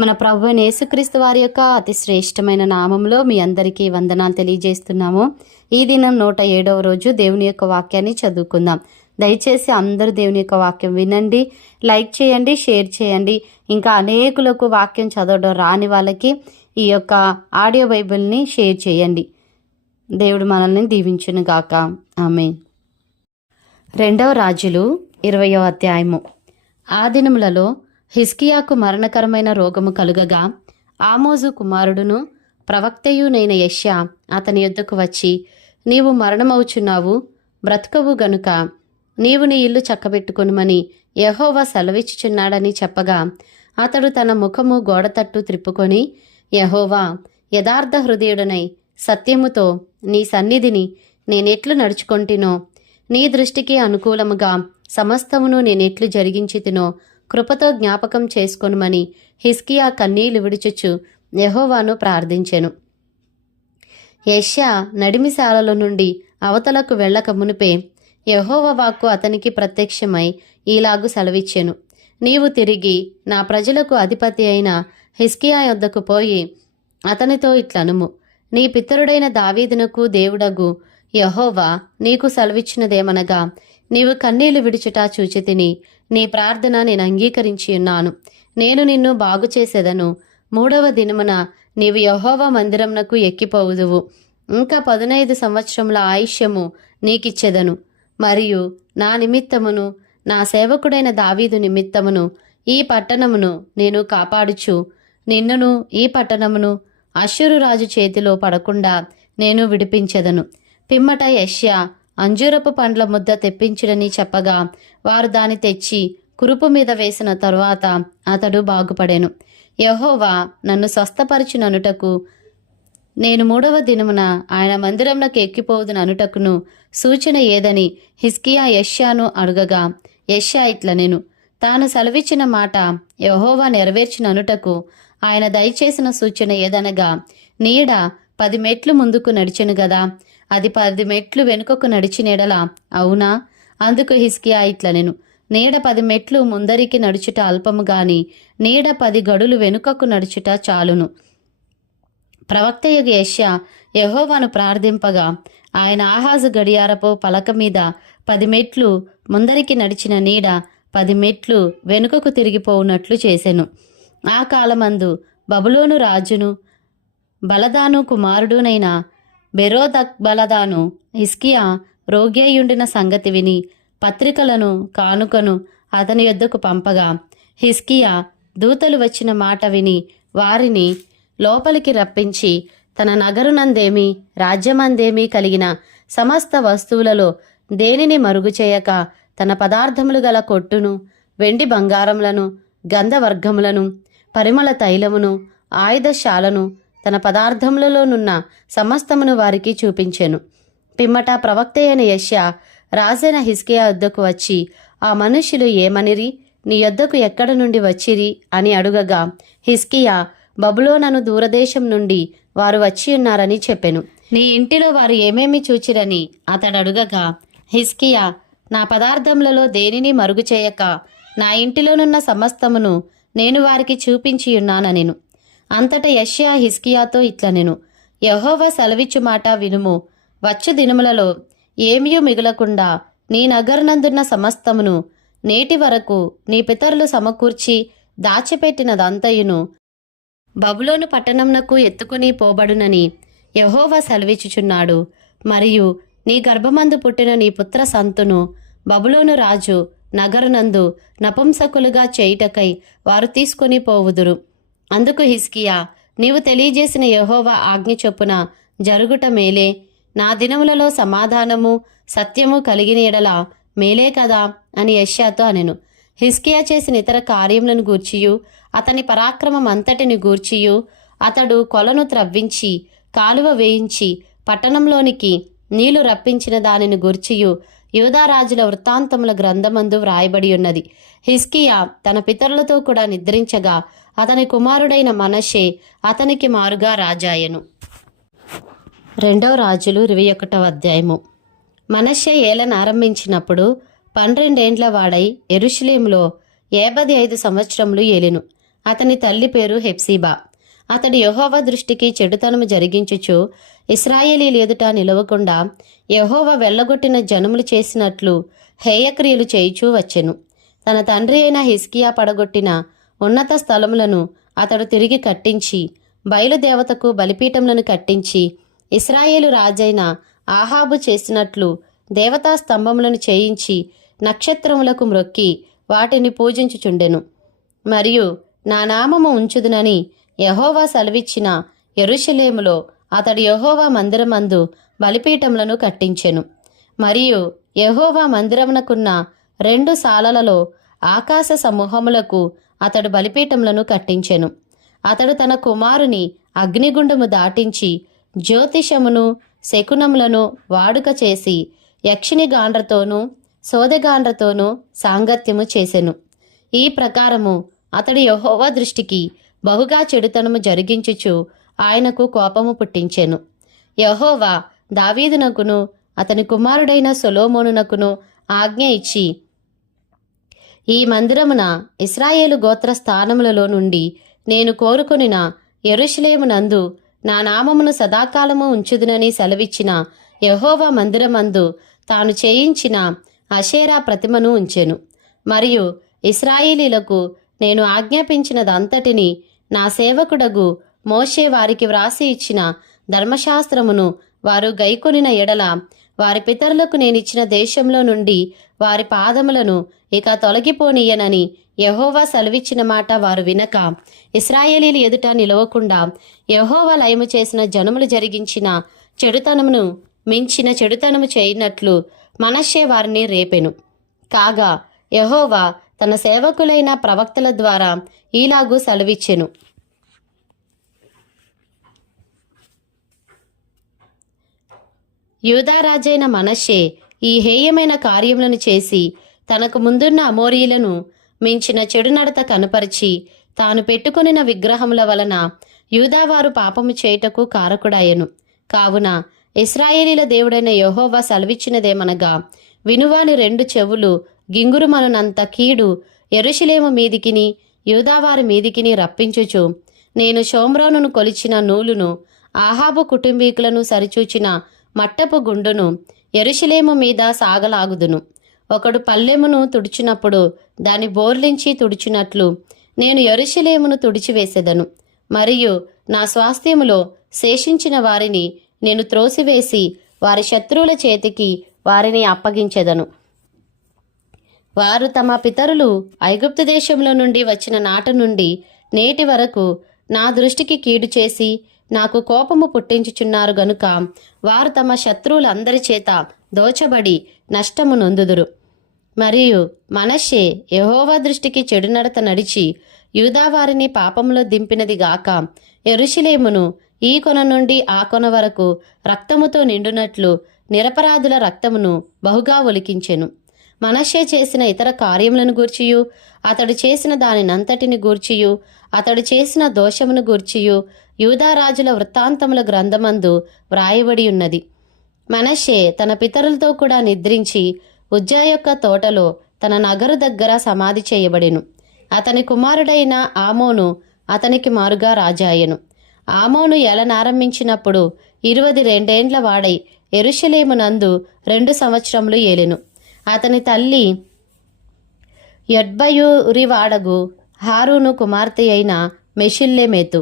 మన ప్రభువైన యేసుక్రీస్తు వారి యొక్క అతి శ్రేష్టమైన నామంలో మీ అందరికీ వందనాలు తెలియజేస్తున్నాము. ఈ దినం 107వ రోజు దేవుని యొక్క వాక్యాన్ని చదువుకుందాం. దయచేసి అందరూ దేవుని యొక్క వాక్యం వినండి, లైక్ చేయండి, షేర్ చేయండి. ఇంకా అనేకులకు వాక్యం చదవడం రాని వాళ్ళకి ఈ యొక్క ఆడియో బైబిల్ని షేర్ చేయండి. దేవుడు మనల్ని దీవించును గాక. ఆమేన్. 2వ రాజులు 20వ అధ్యాయము. ఆ దినములలో హిజ్కియాకు మరణకరమైన రోగము కలుగగా ఆమోజు కుమారుడును ప్రవక్తయునైన యెషయా అతని యొద్దకు వచ్చి, నీవు మరణమవుచున్నావు, బ్రతుకవు గనుక నీవు నీ ఇల్లు చక్కబెట్టుకొనుమని యెహోవా సెలవిచ్చుచున్నాడని చెప్పగా, అతడు తన ముఖము గోడతట్టు త్రిప్పుకొని, యెహోవా, యథార్థ హృదయుడనై సత్యముతో నీ సన్నిధిని నేనెట్లు నడుచుకొంటినో, నీ దృష్టికి అనుకూలముగా సమస్తమును నేనెట్లు జరిగించితినో కృపతో జ్ఞాపకం చేసుకొనుమని హిజ్కియా కన్నీళ్లు విడుచుచు యెహోవాను ప్రార్థించెను. యెషయా నడిమిశాలలో నుండి అవతలకు వెళ్ళక మునిపే యెహోవా వాక్కు అతనికి ప్రత్యక్షమై ఈలాగు సెలవిచ్చెను, నీవు తిరిగి నా ప్రజలకు అధిపతి అయిన హిజ్కియా యొద్దకు పోయి అతనితో ఇట్లనుము, నీ పితరుడైన దావీదునకు దేవుడగు యెహోవా నీకు సెలవిచ్చినదేమనగా, నీవు కన్నీళ్లు విడుచుట చూచితిని, నీ ప్రార్థన నేను అంగీకరించి ఉన్నాను, నేను నిన్ను బాగు చేసేదను. 3వ దినమున నీవు యెహోవా మందిరమునకు ఎక్కిపోవుదువు. ఇంకా 15 సంవత్సరముల ఆయుష్యము నీకిచ్చెదను. మరియు నా నిమిత్తమును నా సేవకుడైన దావీదు నిమిత్తమును ఈ పట్టణమును నేను కాపాడుచు నిన్నును ఈ పట్టణమును అష్షూరు రాజు చేతిలో పడకుండా నేను విడిపించెదను. పిమ్మట యెషయా అంజూరపు పండ్ల ముద్ద తెప్పించుడని చెప్పగా, వారు దాని తెచ్చి కురుపు మీద వేసిన తరువాత అతడు బాగుపడెను. యెహోవా నన్ను స్వస్థపరచుననుటకు నేను 3వ దినమున ఆయన మందిరమునకు ఎక్కిపోవుదుననుటకును సూచన ఏదని హిజ్కియా యెషయాను అడుగగా, యెషయా ఇట్లనెను, తాను సెలవిచ్చిన మాట యెహోవా నెరవేర్చుననుటకు ఆయన దయచేసిన సూచన ఏదనగా, నీడ 10 మెట్లు ముందుకు నడిచెను గదా, అది 10 మెట్లు వెనుకకు నడిచినెడలా అవునా? అందుకు హిజ్కియా ఇట్లనెను, నీడ 10 మెట్లు ముందరికి నడుచుట అల్పము గాని నీడ 10 గడులు వెనుకకు నడుచుట చాలును. ప్రవక్తయగు యెషయా యెహోవాను ప్రార్థింపగా, ఆయన ఆహాజు గడియారపు పలక మీద 10 మెట్లు ముందరికి నడిచిన నీడ 10 మెట్లు వెనుకకు తిరిగిపోవునట్లు చేసెను. ఆ కాలమందు బబులోను రాజును బలదాను కుమారుడునైన బెరోదక్బలదాను హిజ్కియా రోగియుండిన సంగతి విని పత్రికలను కానుకను అతని యొద్దకు పంపగా, హిజ్కియా దూతలు వచ్చిన మాట విని వారిని లోపలికి రప్పించి, తన నగరునందేమీ రాజ్యమందేమీ కలిగిన సమస్త వస్తువులలో దేనిని మరుగు చేయక తన పదార్థములు గల కొట్టును, వెండి బంగారములను, గంధవర్గములను, పరిమళ తైలమును, ఆయుధశాలను, తన పదార్థములలోనున్న సమస్తమును వారికి చూపించెను. పిమ్మట ప్రవక్త అయిన యెషయా రాజైన హిజ్కియా యొద్దకు వచ్చి, ఆ మనుష్యులు ఏమనిరి, నీ యొద్దకు ఎక్కడ నుండి వచ్చిరి అని అడుగగా, హిజ్కియా, బబులోనను దూరదేశం నుండి వారు వచ్చి ఉన్నారని చెప్పెను. నీ ఇంటిలో వారు ఏమేమి చూచిరని అతడు అడుగగా, హిజ్కియా, నా పదార్థములలో దేనిని మరుగు చేయక నా ఇంటిలోనున్న సమస్తమును నేను వారికి చూపించి ఉన్నానెను. అంతటా యెషయా హిజ్కియాతో ఇట్లనెను, యెహోవా సెలవిచ్చు మాట వినుము, వచ్చు దినములలో ఏమీయూ మిగలకుండా నీ నగరునందున్న సమస్తమును నేటి వరకు నీ పితరులు సమకూర్చి దాచిపెట్టినదంతయును బబులోను పట్టణంనకు ఎత్తుకుని పోబడునని యెహోవా సెలవిచ్చుచున్నాడు. మరియు నీ గర్భమందు పుట్టిన నీ పుత్ర సంతును బబులోను రాజు నగరునందు నపుంసకులుగా చేయుటకై వారు తీసుకుని పోవుదురు. అందుకు హిజ్కియా, నీవు తెలియజేసిన యెహోవా ఆజ్ఞ చొప్పున జరుగుట మేలే, నా దినములలో సమాధానము సత్యము కలిగిన ఎడల మేలే కదా అని యెషయాతో అనెను. హిజ్కియా చేసిన ఇతర కార్యములను గూర్చియు అతని పరాక్రమం అంతటిని గూర్చియు, అతడు కొలను త్రవ్వించి కాలువ వేయించి పట్టణంలోనికి నీళ్లు రప్పించిన దానిని గూర్చియు యూదారాజుల వృత్తాంతముల గ్రంథమందు వ్రాయబడి ఉన్నది. హిజ్కియా తన పితరులతో కూడా నిద్రించగా అతని కుమారుడైన మనష్షే అతనికి మారుగా రాజాయెను. 2వ రాజులు 21వ అధ్యాయము. మనష్షే ఏలన ఆరంభించినప్పుడు 12 ఏండ్ల వాడై యెరూషలేములో 55 సంవత్సరములు ఏలెను. అతని తల్లి పేరు హెప్సీబా. అతడు యెహోవా దృష్టికి చెడుతనము జరిగించుచు ఇశ్రాయేలీయుల ఎదుట నిలవకుండా యెహోవా వెళ్ళగొట్టిన జనములు చేసినట్లు హేయక్రియలు చేయుచూ వచ్చెను. తన తండ్రి అయిన హిజ్కియా పడగొట్టిన ఉన్నత స్థలములను అతడు తిరిగి కట్టించి బయలుదేవతకు బలిపీఠములను కట్టించి ఇశ్రాయేలు రాజైన ఆహాబు చేసినట్లు దేవతా స్తంభములను చేయించి నక్షత్రములకు మ్రొక్కి వాటిని పూజించుచుండెను. మరియు నా నామము ఉంచుదునని యెహోవా సెలవిచ్చిన యెరూషలేములో అతడు యెహోవా మందిరమందు బలిపీఠములను కట్టించెను. మరియు యెహోవా మందిరమునకున్న 2 సాలలలో ఆకాశ సమూహములకు అతడు బలిపీఠములను కట్టించెను. అతడు తన కుమారుని అగ్నిగుండము దాటించి జ్యోతిషమును శకునములను వాడుక చేసి యక్షిని గాండ్రతోనూ సోదెగాండ్రతోనూ సాంగత్యము చేసెను. ఈ ప్రకారము అతడు యెహోవా దృష్టికి బహుగా చెడుతనము జరిగించుచు ఆయనకు కోపము పుట్టించెను. యెహోవా దావీదునకును అతని కుమారుడైన సొలొమోనునకును ఆజ్ఞ ఇచ్చి, ఈ మందిరమున ఇశ్రాయేలు గోత్ర స్థానములలో నుండి నేను కోరుకొనిన యెరూషలేమునందు నా నామమును సదాకాలము ఉంచుదునని సెలవిచ్చిన యెహోవా మందిరమందు తాను చేయించిన అషేరా ప్రతిమను ఉంచెను. మరియు ఇశ్రాయేలీలకు నేను ఆజ్ఞాపించినదంతటిని నా సేవకుడగు మోషే వారికి వ్రాసి ఇచ్చిన ధర్మశాస్త్రమును వారు గైకొనిన ఎడల వారి పితరులకు నేనిచ్చిన దేశంలో నుండి వారి పాదములను ఇక తొలగిపోనీయనని యెహోవా సెలవిచ్చిన మాట వారు వినక ఇశ్రాయేలీల ఎదుట నిలవకుండా యెహోవా లయము చేసిన జనములు జరిగించిన చెడుతనమును మించిన చెడుతనము చేయనట్లు మనష్షే వారిని రేపెను. కాగా యెహోవా తన సేవకులైన ప్రవక్తల ద్వారా ఈలాగు సెలవిచ్చెను. యూదారాజైన మనష్షే ఈ హేయమైన కార్యములను చేసి తనకు ముందున్న అమోరీలను మించిన చెడు నడత కనపరిచి తాను పెట్టుకొనిన విగ్రహముల వలన యూదావారు పాపము చేయుటకు కారకుడాయెను. కావున ఇశ్రాయేలీల దేవుడైన యెహోవా సెలవిచ్చినదేమనగా, వినువాని 2 చెవులు గింగురుమనునంత కీడు యెరూషలేము మీదికిని యూదావారి మీదికిని రప్పించుచు నేను షోమ్రోనును కొలిచిన నూలును ఆహాబు కుటుంబీకులను సరిచూచిన మట్టపు గుండును యెరూషలేము మీద సాగలాగుదును. ఒకడు పల్లెమును తుడిచినప్పుడు దాని బోర్లించి తుడిచినట్లు నేను యెరూషలేమును తుడిచివేసెదను. మరియు నా స్వాస్థ్యములో శేషించిన వారిని నేను త్రోసివేసి వారి శత్రువుల చేతికి వారిని అప్పగించెదను. వారు తమ పితరులు ఐగుప్తు దేశంలో నుండి వచ్చిన నాట నుండి నేటి వరకు నా దృష్టికి కీడు చేసి నాకు కోపము పుట్టించుచున్నారు గనుక వారు తమ శత్రువులందరి చేత దోచబడి నష్టము నొందుదురు. మరియు మనష్షే యెహోవా దృష్టికి చెడు నడత నడిచి యూదావారిని పాపములో దింపినది గాక యెరూషలేమును ఈ కొన నుండి ఆ కొన వరకు రక్తముతో నిండునట్లు నిరపరాధుల రక్తమును బహుగా ఒలికించెను. మనష్షే చేసిన ఇతర కార్యములను గూర్చియు అతడు చేసిన దానినంతటిని గూర్చియు అతడు చేసిన దోషమును గూర్చియు యూదారాజుల వృత్తాంతముల గ్రంథమందు వ్రాయబడి ఉన్నది. మనష్షే తన పితరులతో కూడా నిద్రించి ఉజ్జా యొక్క తోటలో తన నగరు దగ్గర సమాధి చేయబడెను. అతని కుమారుడైన ఆమోను అతనికి మారుగా రాజాయెను. ఆమోను ఏలనారంభించినప్పుడు 22 ఏండ్ల వాడై యెరూషలేమునందు 2 సంవత్సరములు ఏలెను. అతని తల్లి యొట్బయూరివాడగు హారూను కుమార్తె అయిన మెషిల్లెమెతు.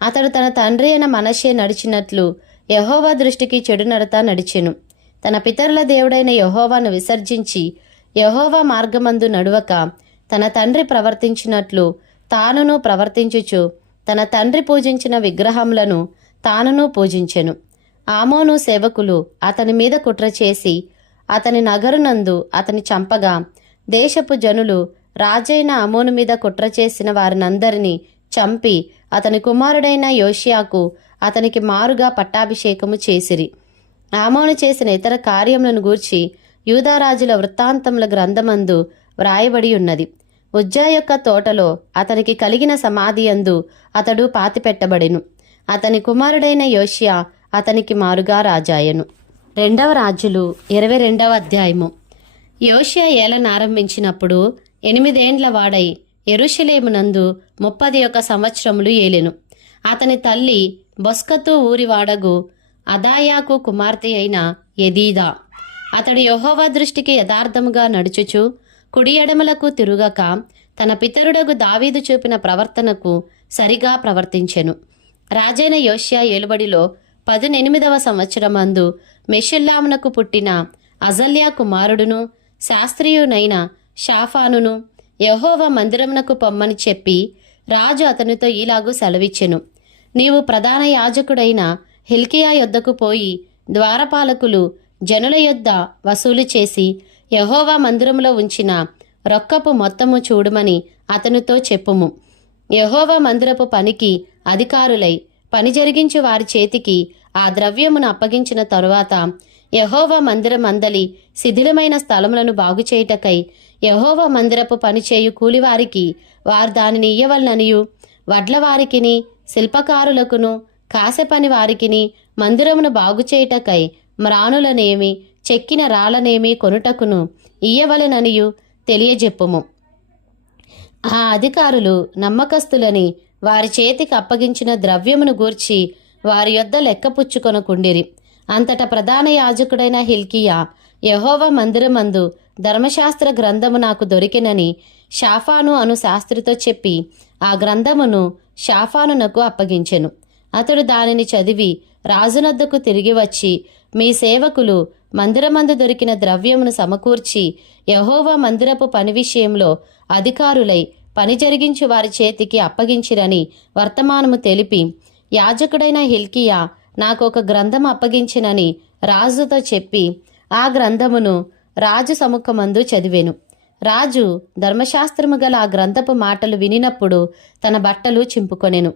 అతడు తన తండ్రి అయిన మనష్షే నడిచినట్లు యెహోవా దృష్టికి చెడు నడత నడిచెను. తన పితరుల దేవుడైన యెహోవాను విసర్జించి యెహోవా మార్గమందు నడువక తన తండ్రి ప్రవర్తించినట్లు తానును ప్రవర్తించుచు తన తండ్రి పూజించిన విగ్రహములను తానును పూజించెను. ఆమోను సేవకులు అతని మీద కుట్ర చేసి అతని నగరునందు అతని చంపగా దేశపు జనులు రాజైన ఆమోను మీద కుట్ర చేసిన వారినందరినీ చంపి అతని కుమారుడైన యోషియాకు అతనికి మారుగా పట్టాభిషేకము చేసిరి. ఆమోను చేసిన ఇతర కార్యములను గూర్చి యూదారాజుల వృత్తాంతముల గ్రంథమందు వ్రాయబడి ఉన్నది. ఉజ్జా యొక్క తోటలో అతనికి కలిగిన సమాధి యందు అతడు పాతిపెట్టబడెను. అతని కుమారుడైన యోషియా అతనికి మారుగా రాజాయెను. 2వ రాజులు 22వ అధ్యాయము. యోషియా ఏలనారంభించినప్పుడు 8 ఏండ్ల వాడై యెరూషలేమునందు 31 సంవత్సరములు ఏలెను. అతని తల్లి బొస్కతు ఊరివాడగు అదాయాకు కుమార్తె అయిన యెదీదా. అతడు యెహోవా దృష్టికి యథార్థముగా నడుచుచు కుడి ఎడమలకు తిరుగక తన పితరుడగు దావీదు చూపిన ప్రవర్తనకు సరిగా ప్రవర్తించెను. రాజైన యోష్యా ఏలుబడిలో 18వ సంవత్సరమందు మెషుల్లామునకు పుట్టిన అజల్యా కుమారుడును శాస్త్రీయునైన షాఫానును యెహోవా మందిరమునకు పొమ్మని చెప్పి రాజు అతనితో ఈలాగు సెలవిచ్చెను. నీవు ప్రధాన యాజకుడైన హిల్కియా యొద్దకు పోయి ద్వారపాలకులు జనుల యొద్ద వసూలు చేసి యెహోవా మందిరములో ఉంచిన రొక్కపు మొత్తము చూడమని అతనితో చెప్పుము. యెహోవా మందిరపు పనికి అధికారులై పని జరిగించు వారి చేతికి ఆ ద్రవ్యమును అప్పగించిన తరువాత యెహోవా మందిరం అందలి శిథిలమైన స్థలములను బాగుచేయుటకై యెహోవా మందిరపు పనిచేయు కూలివారికి వారు దానిని ఇయ్యవలననియు వడ్లవారికిని శిల్పకారులకును కాసెపని వారికిని మందిరమును బాగుచేయుటకై మ్రానులనేమి చెక్కిన రాళ్ళనేమి కొనుటకును ఇయ్యవలననియు తెలియజెప్పుము. ఆ అధికారులు నమ్మకస్తులని వారి చేతికి అప్పగించిన ద్రవ్యమును గూర్చి వారి యొద్ద లెక్కపుచ్చుకొనకుండిరి. అంతటా ప్రధాన యాజకుడైన హిల్కియా యెహోవా మందిరమందు ధర్మశాస్త్ర గ్రంథము నాకు దొరికినని షాఫాను అను శాస్త్రితో చెప్పి ఆ గ్రంథమును షాఫానునకు అప్పగించెను. అతడు దానిని చదివి రాజునొద్దకు తిరిగి వచ్చి, మీ సేవకులు మందిరమందు దొరికిన ద్రవ్యమును సమకూర్చి యెహోవా మందిరపు పని విషయంలో అధికారులై పని జరిగించు వారి చేతికి అప్పగించిరని వర్తమానము తెలిపి, యాజకుడైన హిల్కియా నాకొక గ్రంథం అప్పగించినని రాజుతో చెప్పి ఆ గ్రంథమును రాజు సముఖమందు చదివెను. రాజు ధర్మశాస్త్రము గల ఆ గ్రంథపు మాటలు వినినప్పుడు తన బట్టలు చింపుకొనెను.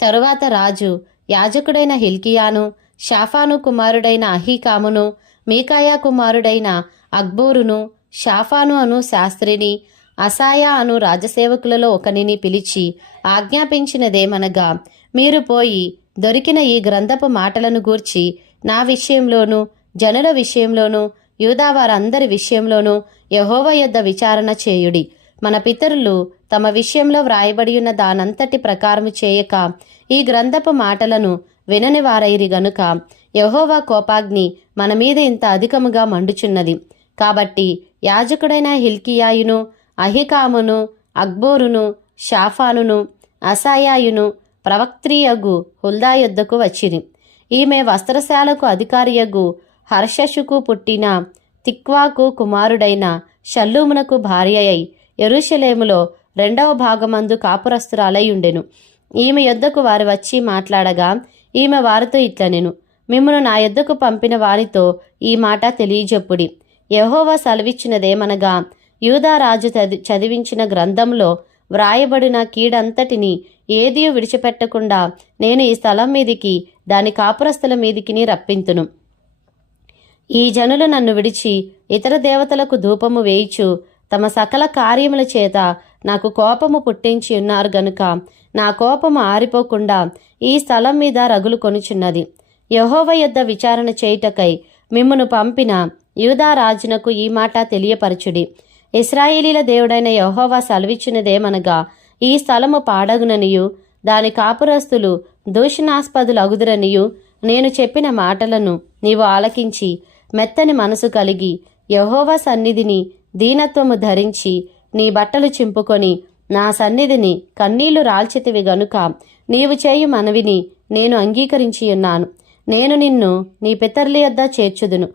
తరువాత రాజు యాజకుడైన హిల్కియాను, షాఫాను కుమారుడైన అహీకామును, మీకాయా కుమారుడైన అక్బోరును, షాఫాను అను శాస్త్రిని, అసాయా అను రాజసేవకులలో ఒకనిని పిలిచి ఆజ్ఞాపించినదేమనగా, మీరు పోయి దొరికిన ఈ గ్రంథపు మాటలను గూర్చి నా విషయంలోనూ జనుల విషయంలోనూ యూదా వారందరి విషయంలోనూ యెహోవా యొద్ద విచారణ చేయుడి. మన పితరులు తమ విషయంలో వ్రాయబడియున్న దానంతటి ప్రకారము చేయక ఈ గ్రంథపు మాటలను వినని వారైరి గనుక యెహోవా కోపాగ్ని మన మీద ఇంత అధికముగా మండుచున్నది. కాబట్టి యాజకుడైన హిల్కియాయును, అహికామును, అక్బోరును, షాఫానును, అసాయాయును ప్రవక్త్రియగు హుల్దా యొద్దకు వచ్చిరి. ఈమె వస్త్రశాలకు అధికారియగు హర్షషుకు పుట్టిన తిక్వాకు కుమారుడైన షల్లూమునకు భార్య అయి యెరూషలేములో 2వ భాగమందు కాపురస్తురాలై ఉండెను. ఈమె యొద్దకు వారు వచ్చి మాట్లాడగా ఈమె వారితో ఇట్లనెను, మిమ్మును నా యొద్దకు పంపిన వారితో ఈ మాట తెలియజెప్పుడి. యెహోవా సెలవిచ్చినదేమనగా, యూదా రాజు చదివించిన గ్రంథంలో వ్రాయబడిన కీడంతటిని ఏదియూ విడిచిపెట్టకుండా నేను ఈ స్థలం మీదికి దాని కాపురస్తుల మీదికిని రప్పింతును. ఈ జనులు నన్ను విడిచి ఇతర దేవతలకు ధూపము వేయిచు తమ సకల కార్యముల చేత నాకు కోపము పుట్టించి ఉన్నారు గనుక నా కోపము ఆరిపోకుండా ఈ స్థలం మీద రగులు కొనుచున్నది. యెహోవా యొద్ద విచారణ చేయుటకై మిమ్మును పంపిన యూదా రాజునకు ఈ మాట తెలియపరచుడి. ఇశ్రాయేలీల దేవుడైన యెహోవా సెలవిచ్చినదేమనగా, ఈ స్థలము పాడగుననియు దాని కాపురస్తులు దూషణాస్పదులగుదురనియు నేను చెప్పిన మాటలను నీవు ఆలకించి మెత్తని మనసు కలిగి యెహోవా సన్నిధిని దీనత్వము ధరించి నీ బట్టలు చింపుకొని నా సన్నిధిని కన్నీళ్లు రాల్చితివి గనుక నీవు చేయు మనవిని నేను అంగీకరించియున్నాను. నేను నిన్ను నీ పితరుల యొద్ద చేర్చుదును.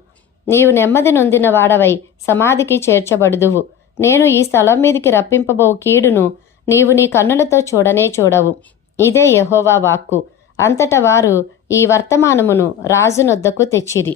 నీవు నెమ్మది నొందిన వాడవై సమాధికి చేర్చబడుదువు. నేను ఈ స్థలం మీదికి రప్పింపబో కీడును నీవు నీ కన్నులతో చూడనే చూడవు. ఇదే యెహోవా వాక్కు. అంతటా వారు ఈ వర్తమానమును రాజునొద్దకు తెచ్చిరి.